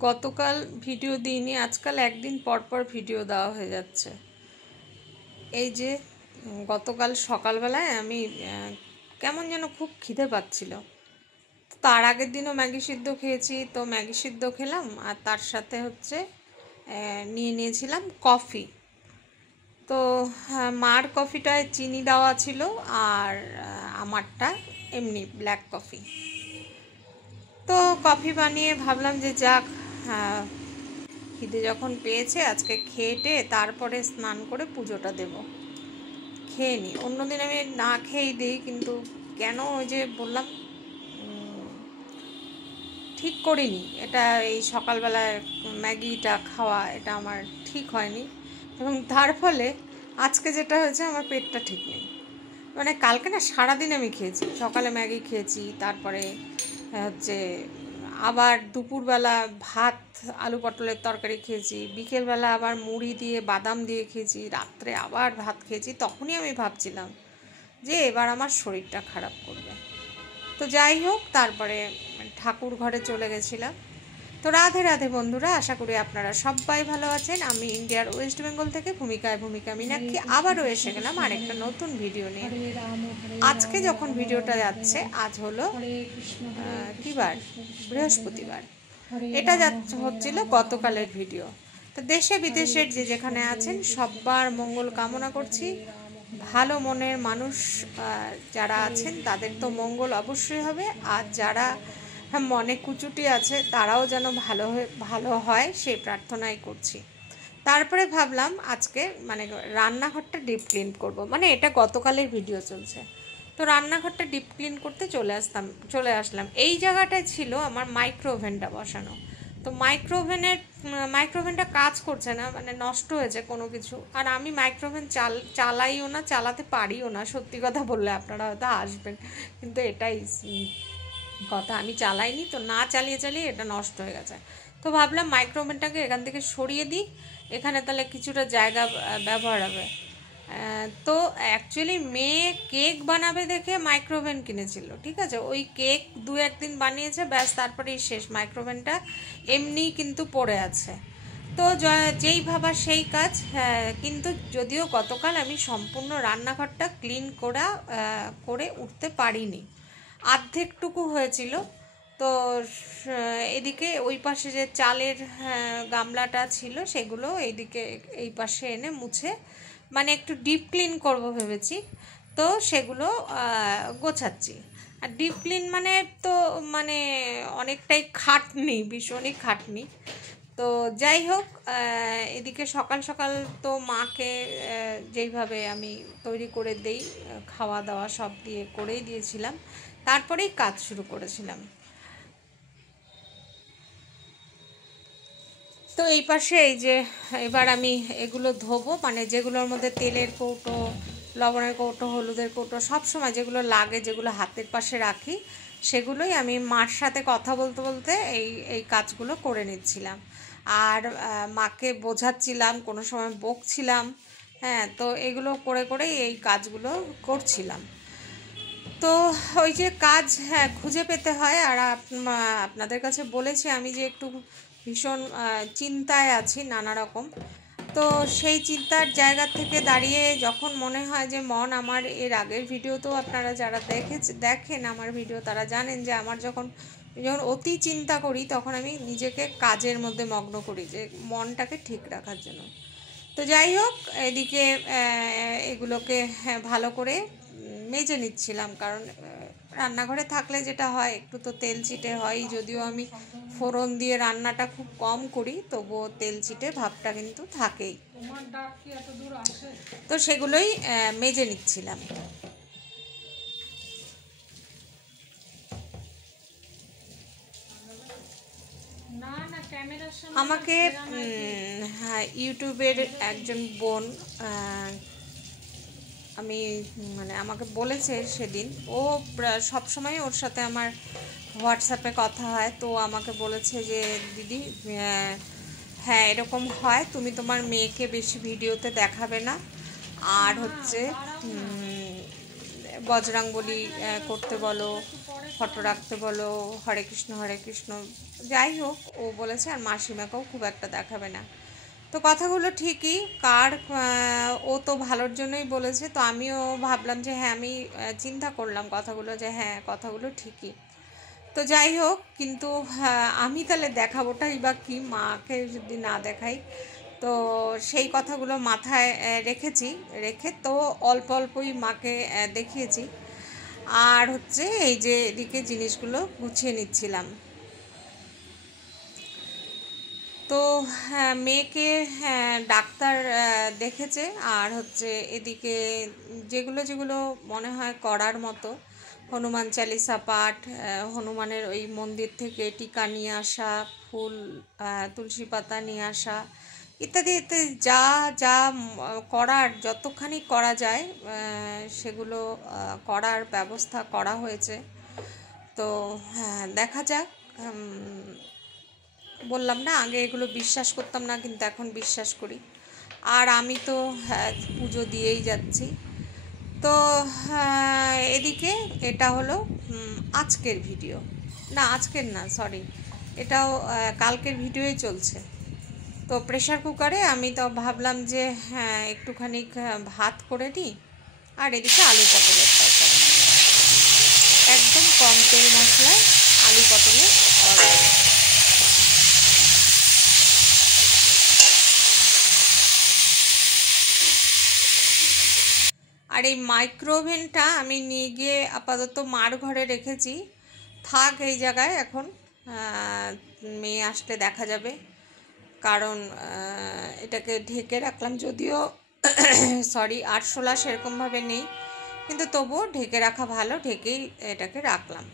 গতকাল ভিডিও দিইনি, আজকাল একদিন পর পর ভিডিও দেওয়া হয়ে যাচ্ছে। এই যে গতকাল সকালবেলায় আমি কেমন যেন খুব খিদে পাচ্ছিল। তার আগের দিনও ম্যাগি সিদ্ধ খেয়েছি, তো ম্যাগি সিদ্ধ খেলাম আর তার সাথে হচ্ছে নিয়েছিলাম কফি। তো মার কফিটায় চিনি দেওয়া ছিল আর আমারটা এমনি ব্ল্যাক কফি। তো কফি বানিয়ে ভাবলাম যে যাক, খিদে যখন পেয়েছে আজকে খেয়ে তারপরে স্নান করে পুজোটা দেব। খেয়ে নিই, অন্যদিন আমি না খেয়েই দিই, কিন্তু কেন ওই যে বললাম ঠিক করিনি এটা। এই সকালবেলায় ম্যাগিটা খাওয়া এটা আমার ঠিক হয়নি, এবং তার ফলে আজকে যেটা হয়েছে আমার পেটটা ঠিক নেই। মানে কালকে না সারাদিন আমি খেয়েছি, সকালে ম্যাগি খেয়েছি, তারপরে হচ্ছে আবার দুপুরবেলা ভাত আলু পটলের তরকারি খেয়েছি, বিকেলবেলা আবার মুড়ি দিয়ে বাদাম দিয়ে খেয়েছি, রাত্রে আবার ভাত খেয়েছি। তখনই আমি ভাবছিলাম যে এবার আমার শরীরটা খারাপ করবে। তো যাই হোক, তারপরে ঠাকুর ঘরে চলে গেছিলাম। তো রাধে রাধে বন্ধুরা, আশা করি আপনারা সবাই ভালো আছেন। আমি ইন্ডিয়ার ওয়েস্ট বেঙ্গল থেকে ভূমিকা মীনাক্ষী আবারও এসে গেলাম আরেকটা নতুন ভিডিও নিয়ে। আজকে যখন ভিডিওটা যাচ্ছে, আজ হলো কি বার, বৃহস্পতিবার। এটা হচ্ছিল গতকালের ভিডিও। তো দেশে বিদেশের যে যেখানে আছেন সবার মঙ্গল কামনা করছি। ভালো মনের মানুষ যারা আছেন তাদের তো মঙ্গল অবশ্যই হবে, আর যারা মনে কুচুটি আছে তারাও যেন ভালো হয় সেই প্রার্থনাই করছি। তারপরে ভাবলাম আজকে রান্নাঘরটা ডিপ ক্লিন করব, এটা গতকালের ভিডিও চলছে। তো রান্নাঘরটা ডিপ ক্লিন করতে চলে আসলাম। এই জায়গাটায় ছিল আমার মাইক্রোওভেনটা বসানো। তো মাইক্রোওভেনটা কাজ করছে না, নষ্ট হয়েছে কোনো কিছু। আর আমি মাইক্রোওভেন চালাইও না, চালাতে পারিও না। সত্যি কথা বললে আপনারা হয়তো আসবেন, কিন্তু এটাই কথা, আমি চালাইনি। তো না চালিয়ে এটা নষ্ট হয়ে গেছে। তো ভাবলাম মাইক্রোওভেনটাকে এখান থেকে সরিয়ে দিই, এখানে তাহলে কিছুটা জায়গা ব্যবহার হবে। তো অ্যাকচুয়ালি মেয়ে কেক বানাবে দেখে মাইক্রোওভেন কিনেছিল, ঠিক আছে। ওই কেক 2-1 দিন বানিয়েছে, ব্যাস, তারপরেই শেষ। মাইক্রোওভেনটা এমনিই কিন্তু পড়ে আছে। তো যেই ভাবা সেই কাজ। কিন্তু যদিও গতকাল আমি সম্পূর্ণ রান্নাঘরটা ক্লিন করে উঠতে পারিনি, অর্ধেকটুকু হয়েছিল। তো এদিকে ওই পাশে যে চালের গামলাটা ছিল সেগুলো এই পাশে এনে মুছে একটু ডিপ ক্লিন করব ভেবেছি। তো সেগুলো গোছাচ্ছি। আর ডিপ ক্লিন তো অনেকটাই খাটনি, ভীষণই খাটনি। তো যাই হোক, এদিকে সকাল সকাল তো মাকে যেইভাবে আমি তৈরি করে দেই, খাওয়া দাওয়া সব করেই দিয়েছিলাম, তারপরেই কাজ শুরু করেছিলাম। তো এই পাশে এই যে এবার আমি এগুলো ধোবো, যেগুলোর মধ্যে তেলের কৌটো, লবণের কৌটো, হলুদের কৌটো, সব সময় যেগুলো লাগে, যেগুলো হাতের পাশে রাখি, সেগুলোই আমি মার সাথে কথা বলতে বলতে এই কাজগুলো করে নিচ্ছিলাম। আর মাকে বোঝাচ্ছিলাম, কোনো সময় বকছিলাম। তো এগুলো করেই এই কাজগুলো করছিলাম। তো ওই যে কাজ খুঁজে পেতে হয়। আর আপনাদের কাছে বলেছি আমি যে একটু ভীষণ চিন্তায় আছি নানা রকম। তো সেই চিন্তার জায়গা থেকে দাঁড়িয়ে যখন মনে হয় যে আমার এর আগের ভিডিও তো আপনারা যারা দেখেন আমার ভিডিও, তারা জানেন যে আমার যখন অতি চিন্তা করি তখন আমি নিজেকে কাজের মধ্যে মগ্ন করি, যে মনটাকে ঠিক রাখার জন্য। তো যাই হোক, এদিকে এগুলোকে ভালো করে মেজে নিচ্ছিলাম, কারণ রান্নাঘরে থাকলে যেটা হয় একটু তো তেল চিটে হয়। যদিও আমি ফোড়ন দিয়ে রান্নাটা খুব কম করি, তবুও তেল চিটে ভাবটা কিন্তু থাকেই। তো সেগুলোই মেজে নিচ্ছিলাম। আমাকে ইউটিউবের একজন বোন আমাকে বলেছে সেদিন, ও সবসময় ওর সাথে আমার হোয়াটসঅ্যাপে কথা হয়। তো আমাকে বলেছে যে দিদি, হ্যাঁ এরকম হয়, তুমি তোমার মেয়েকে বেশি ভিডিওতে দেখাবে না, আর হচ্ছে বজরাঙ্গলি করতে বলো, ফটো রাখতে বলো, হরে কৃষ্ণ যাই হোক ও বলেছে, আর মাসিমাকেও খুব একটা দেখাবে না। তো কথাগুলো ঠিকই, ও তো ভালোর জন্যই বলেছে। তো আমিও ভাবলাম যে হ্যাঁ, আমি চিন্তা করলাম কথাগুলো, যে হ্যাঁ কথাগুলো ঠিকই। তো যাই হোক, কিন্তু আমি তাহলে দেখাবোটাই বা কি, মাকে যদি না দেখাই। তো সেই কথাগুলো মাথায় রেখে তো অল্প অল্পই মাকে দেখিয়েছি। আর হচ্ছে এই যে এদিকে জিনিসগুলো গুছিয়ে নিচ্ছিলাম। তো হ্যাঁ, মেয়েকে হ্যাঁ ডাক্তার দেখেছে। আর হচ্ছে এদিকে যেগুলো যেগুলো মনে হয় করার মতো, হনুমান চালিসা পাঠ, হনুমানের ওই মন্দির থেকে টিকা নিয়ে আসা, ফুল, তুলসী পাতা নিয়ে আসা, ইত্যাদি ইত্যাদি, যা যা করার, যতখানি করা যায় সেগুলো করার ব্যবস্থা করা হয়েছে। তো হ্যাঁ, দেখা যাক। বললাম না, আগে এগুলো বিশ্বাস করতাম না, কিন্তু এখন বিশ্বাস করি। আর আমি তো পুজো দিয়েই যাচ্ছি। তো এদিকে এটা হলো আজকের ভিডিও, না আজকের না, সরি, এটাও কালকের ভিডিওই চলছে। তো প্রেশার কুকারে আমি তো ভাবলাম যে হ্যাঁ একটুখানি ভাত করে নিই, আর এদিকে আলু পটলের তরকারি, একদম কম তেল মশলায় আলু পটলের তরকারি। আর এই মাইক্রোওভেনটা আমি নিয়ে গিয়ে আপাতত মার ঘরে রেখেছি, থাক এই জায়গায় এখন, মেয়ে আসলে দেখা যাবে। কারণ এটাকে ঢেকে রাখলাম, যদিও সরি আরশোলা সেরকমভাবে নেই, কিন্তু তবুও ঢেকে রাখা ভালো, ঢেকেই এটাকে রাখলাম।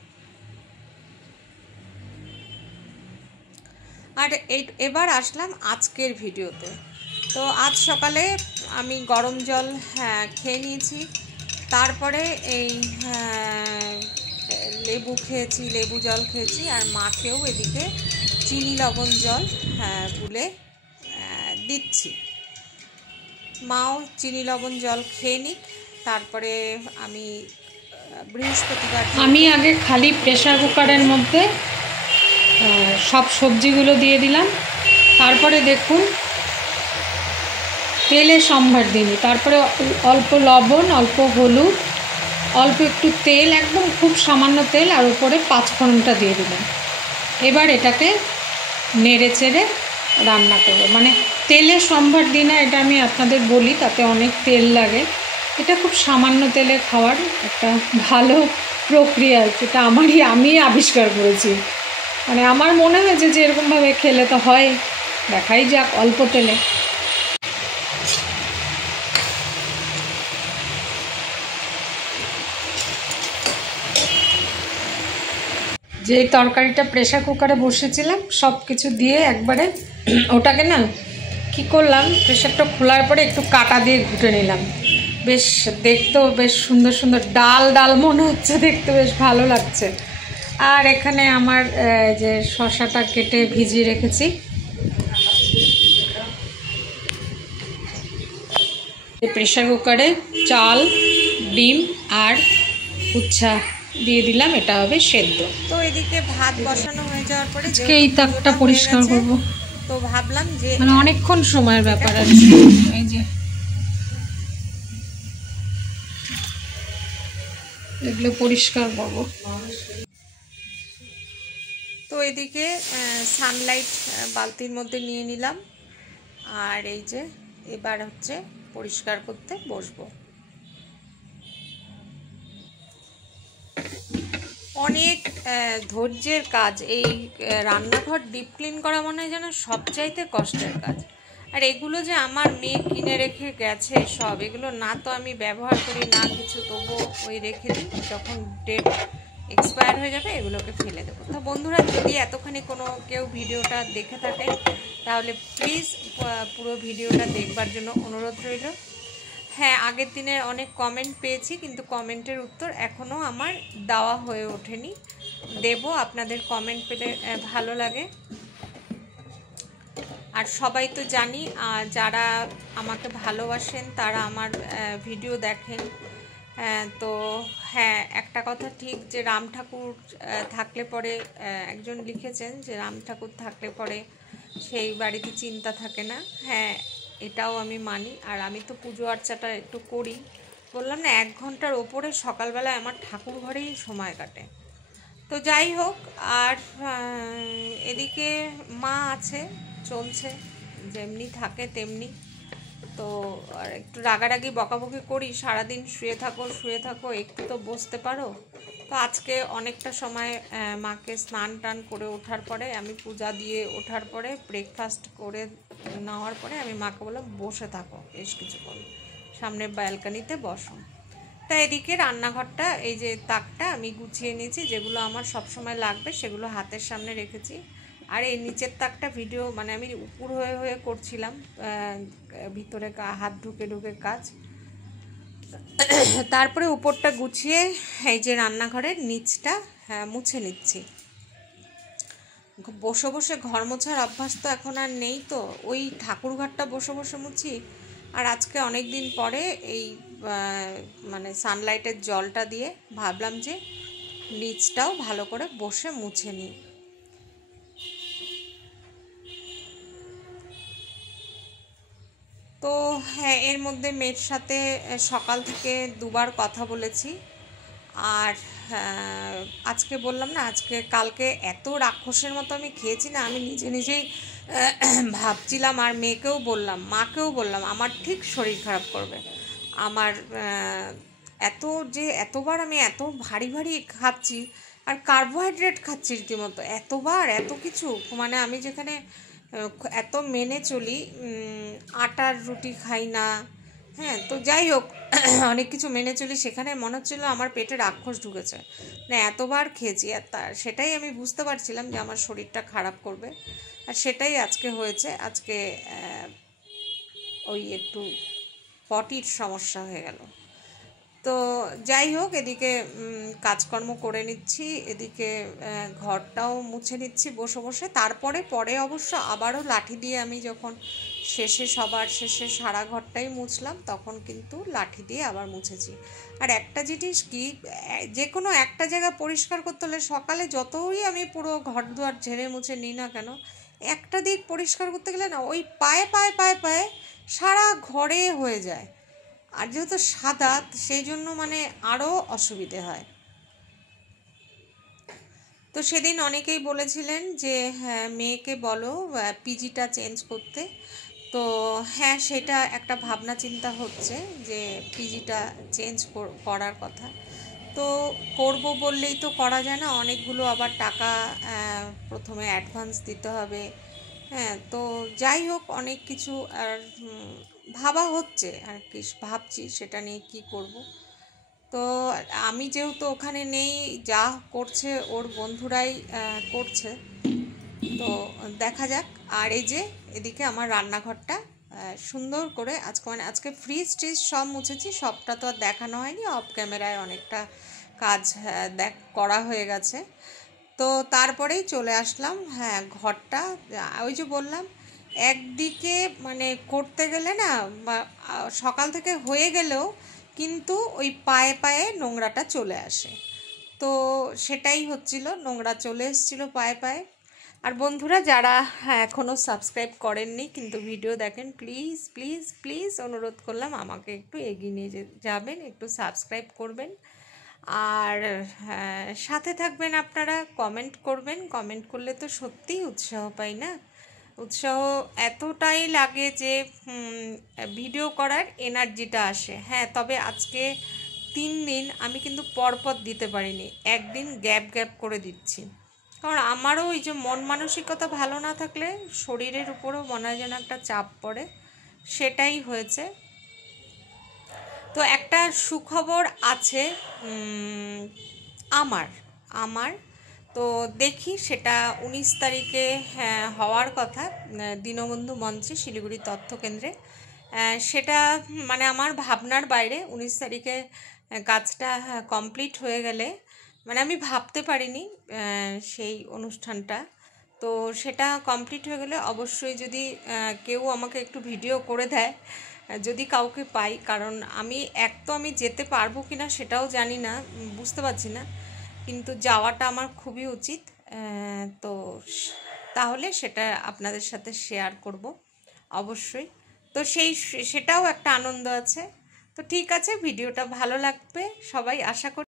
আর এবার আসলাম আজকের ভিডিওতে। তো আজ সকালে আমি গরম জল খেয়ে নিয়েছি, তারপরে এই লেবু খেয়েছি, লেবু জল খেয়েছি, আর মাকেও এদিকে চিনি লবণ জল গুলে দিচ্ছি। মাও চিনি লবণ জল খেয়ে নিক, তারপরে আমি বৃহস্পতিবার আমি আগে খালি প্রেসার কুকারের মধ্যে সব সবজিগুলো দিয়ে দিলাম, তারপরে দেখুন তেলে সম্ভার দিইনি, তারপরে অল্প লবণ, অল্প হলুদ, অল্প একটু তেল, একদম খুব সামান্য তেল, আর উপরে পাঁচফোড়নটা দিয়ে দিলাম। এবার এটাকে নেড়ে চেড়ে রান্না করবো। মানে তেলে সম্ভার দিই না, এটা আমি আপনাদের বলি, তাতে অনেক তেল লাগে। এটা খুব সামান্য তেলে খাওয়ার একটা ভালো প্রক্রিয়া, যেটা আমি আবিষ্কার করেছি। মানে আমার মনে হয়েছে যে এরকমভাবে খেলে তো হয়, দেখাই যাক অল্প তেলে। যে তরকারিটা প্রেসার কুকারে বসেছিলাম সব কিছু দিয়ে একবারে ওটাকে না কি করলাম, প্রেসারটা খোলার পরে একটু কাটা দিয়ে ঘুটে নিলাম। বেশ দেখতেও বেশ সুন্দর সুন্দর ডাল ডাল মনে হচ্ছে, দেখতে বেশ ভালো লাগছে। আর এখানে আমার যে শসাটা কেটে ভিজিয়ে রেখেছি, প্রেসার কুকারে চাল, ডিম আর উচ্ছা দিয়ে দিলাম, এটা হবে সেদ্ধ। তো এদিকে ভাত বসানো হয়ে যাওয়ার পরে আজকে এই তাকটা পরিষ্কার করব, তো ভাবলাম যে মানে অনেকক্ষণ সময়ের ব্যাপার আছে। এই যে এগুলো পরিষ্কার করব। তো এদিকে সানলাইট বালতির মধ্যে নিয়ে নিলাম, আর এই যে এবার হচ্ছে পরিষ্কার করতে বসবো। অনেক ধৈর্যের কাজ এই রান্নাঘর ডিপ ক্লিন করা, মনে হয় যেন সবচাইতে কষ্টের কাজ। আর এগুলো যে আমার মেয়ে কিনে রেখে গেছে সব, এগুলো না তো আমি ব্যবহার করি না কিছু, তবুও ওই রেখে দিই, যখন ডেট এক্সপায়ার হয়ে যাবে এগুলোকে ফেলে দেবো। তো বন্ধুরা, যদি এতখানি কোনো কেউ ভিডিওটা দেখে থাকে, তাহলে প্লিজ পুরো ভিডিওটা দেখবার জন্য অনুরোধ রইল। হ্যাঁ, আগের দিনের অনেক কমেন্ট পেয়েছি, কিন্তু কমেন্টের উত্তর এখনও আমার দেওয়া হয়ে ওঠেনি। দেব, আপনাদের কমেন্ট পেলে ভালো লাগে। আর সবাই তো জানি, যারা আমাকে ভালোবাসেন তারা আমার ভিডিও দেখেন, তো হ্যাঁ, একটা কথা ঠিক যে রাম ঠাকুর থাকলে পরে, একজন লিখেছেন যে রাম ঠাকুর থাকলে পরে সেই বাড়িতে চিন্তা থাকে না। হ্যাঁ, এটাও আমি মানি। আর আমি তো পুজো আর্চাটা একটু করি, বললাম না 1 ঘন্টার ওপরে সকালবেলায় আমার ঠাকুর ঘরেই সময় কাটে। তো যাই হোক, আর এদিকে মা আছে, চলছে, যেমনি থাকে তেমনি। তো আর একটু রাগারাগি বকাবকি করি, সারাদিন শুয়ে থাকো শুয়ে থাকো, একটু তো বসতে পারো। তো আজকে অনেকটা সময় মাকে স্নান টান করে ওঠার পরে, আমি পূজা দিয়ে ওঠার পরে, ব্রেকফাস্ট করে নেওয়ার পরে আমি মাকে বললাম বসে থাকো বেশ কিছুক্ষণ, সামনের ব্যালকানিতে বসো। তা এদিকে রান্নাঘরটা, এই যে তাকটা আমি গুছিয়ে নিয়েছি, যেগুলো আমার সবসময় লাগবে সেগুলো হাতের সামনে রেখেছি। আর এই নিচের তাকটা ভিডিও মানে আমি উপর হয়ে হয়ে করছিলাম, ভিতরে হাত ঢুকে ঢুকে কাজ। তারপরে উপরটা গুছিয়ে এই যে রান্নাঘরের নিচটা মুছে নিচ্ছি। বসে বসে ঘর মোছার অভ্যাস তো এখন আর নেই, তো ওই ঠাকুর ঘরটা বসে বসে মুছি। আর আজকে অনেক দিন পরে এই মানে সানলাইটের জলটা দিয়ে ভাবলাম যে নিচটাও ভালো করে বসে মুছে নিই। তো হ্যাঁ, এর মধ্যে মেয়ের সাথে সকাল থেকে 2বার কথা বলেছি। আর আজকে বললাম না, কালকে এত রাক্ষসের মতো আমি খেয়েছি না, আমি নিজে নিজেই ভাবছিলাম, আর মেয়েকেও বললাম, মাকেও বললাম আমার ঠিক শরীর খারাপ করবে। আমার এতবার আমি এত ভারী ভারী খাচ্ছি, আর কার্বোহাইড্রেট খাচ্ছি রীতিমতো, এতবার এত কিছু, মানে আমি যেখানে এত মেনে চলি, আটার রুটি খাই না। হ্যাঁ, তো যাই হোক, অনেক কিছু মেনে চলি, সেখানে মনে হচ্ছিলো আমার পেটে রাক্ষস ঢুকেছে। না, এতবার খেয়েছি, আর সেটাই আমি বুঝতে পারছিলাম যে আমার শরীরটা খারাপ করবে। আর সেটাই আজকে হয়েছে। আজকে ওই একটু পটির সমস্যা হয়ে গেল। তো যাই হোক, এদিকে কাজকর্ম করে নিচ্ছি, এদিকে ঘরটাও মুছে নিচ্ছি বসে বসে। পরে অবশ্য আবারও লাঠি দিয়ে আমি যখন সবার শেষে সারা ঘরটাই মুছলাম, তখন কিন্তু লাঠি দিয়ে আবার মুছেছি। আর একটা জিনিস কি, যে কোনো একটা জায়গা পরিষ্কার করতে হলে সকালে যতই আমি পুরো ঘর দুয়ার ঝেড়ে মুছে নিই না কেন, একটা দিক পরিষ্কার করতে গেলে না ওই পায়ে পায়ে পায়ে পায়ে সারা ঘরে হয়ে যায়। আর যেহেতু সাদা, সেই জন্য মানে আরও অসুবিধে হয়। তো সেদিন অনেকেই বলেছিলেন যে হ্যাঁ, মেয়েকে বলো পিজিটা চেঞ্জ করতে। তো হ্যাঁ, সেটা একটা ভাবনা চিন্তা হচ্ছে যে পিজিটা চেঞ্জ করার কথা। তো করব বললেই তো করা যায় না, অনেকগুলো আবার টাকা প্রথমে অ্যাডভান্স দিতে হবে। হ্যাঁ, তো যাই হোক, অনেক কিছু আর ভাবা হচ্ছে আর কি, ভাবছি সেটা নিয়ে কি করব। তো আমি যেহেতু ওখানে নেই, যা করছে ওর বন্ধুরাই করছে। তো দেখা যাক। আর এই যে এদিকে আমার রান্নাঘরটা সুন্দর করে আজকে ফ্রিজ ট্রিজ সব মুছেছি, সবটা তো আর দেখানো হয়নি, অফ ক্যামেরায় অনেকটা কাজ করা হয়ে গেছে। তো তারপরেই চলে আসলাম। হ্যাঁ, ঘরটা ওই যে বললাম, একদিকে মানে করতে গেলে না, সকাল থেকে হয়ে গেলেও কিন্তু ওই পায়ে পায়ে নোংরাটা চলে আসে। তো সেটাই হচ্ছিল, নোংরা চলে এসেছিলো পায়ে পায়ে। আর বন্ধুরা যারা এখনও সাবস্ক্রাইব করেননি কিন্তু ভিডিও দেখেন, প্লিজ প্লিজ প্লিজ অনুরোধ করলাম, আমাকে একটু এগিয়ে নিয়ে যাবেন, একটু সাবস্ক্রাইব করবেন। আর সাথে থাকবেন, আপনারা কমেন্ট করবেন। কমেন্ট করলে তো সত্যিই উৎসাহ পাই না, উৎসাহ এতটাই লাগে যে ভিডিও করার এনার্জিটা আসে। হ্যাঁ, তবে আজকে 3 দিন আমি কিন্তু পরপর দিতে পারিনি, একদিন গ্যাপ গ্যাপ করে দিচ্ছি। কারণ আমারও ওই যে মন মানসিকতা ভালো না থাকলে শরীরের উপরেও মনে হয় যেন একটা চাপ পড়ে, সেটাই হয়েছে। তো একটা সুখবর আছে আমার আমার তো দেখি সেটা 19 তারিখে হওয়ার কথা, দীনবন্ধু মঞ্চে শিলিগুড়ি তথ্যকেন্দ্রে। সেটা মানে আমার ভাবনার বাইরে। 19 তারিখে কাজটা কমপ্লিট হয়ে গেলে, মানে আমি ভাবতে পারিনি সেই অনুষ্ঠানটা। তো সেটা কমপ্লিট হয়ে গেলে অবশ্যই যদি কেউ আমাকে একটু ভিডিও করে দেয়, যদি কাউকে পাই, কারণ আমি আমি যেতে পারবো কি না সেটাও জানি না, বুঝতে পারছি না, কিন্তু যাওয়াটা আমার খুবই উচিত। তো তাহলে সেটা আপনাদের সাথে শেয়ার করব অবশ্যই। তো সেটাও একটা আনন্দ আছে। তো ঠিক আছে, ভিডিওটা ভালো লাগবে সবাই আশা করি।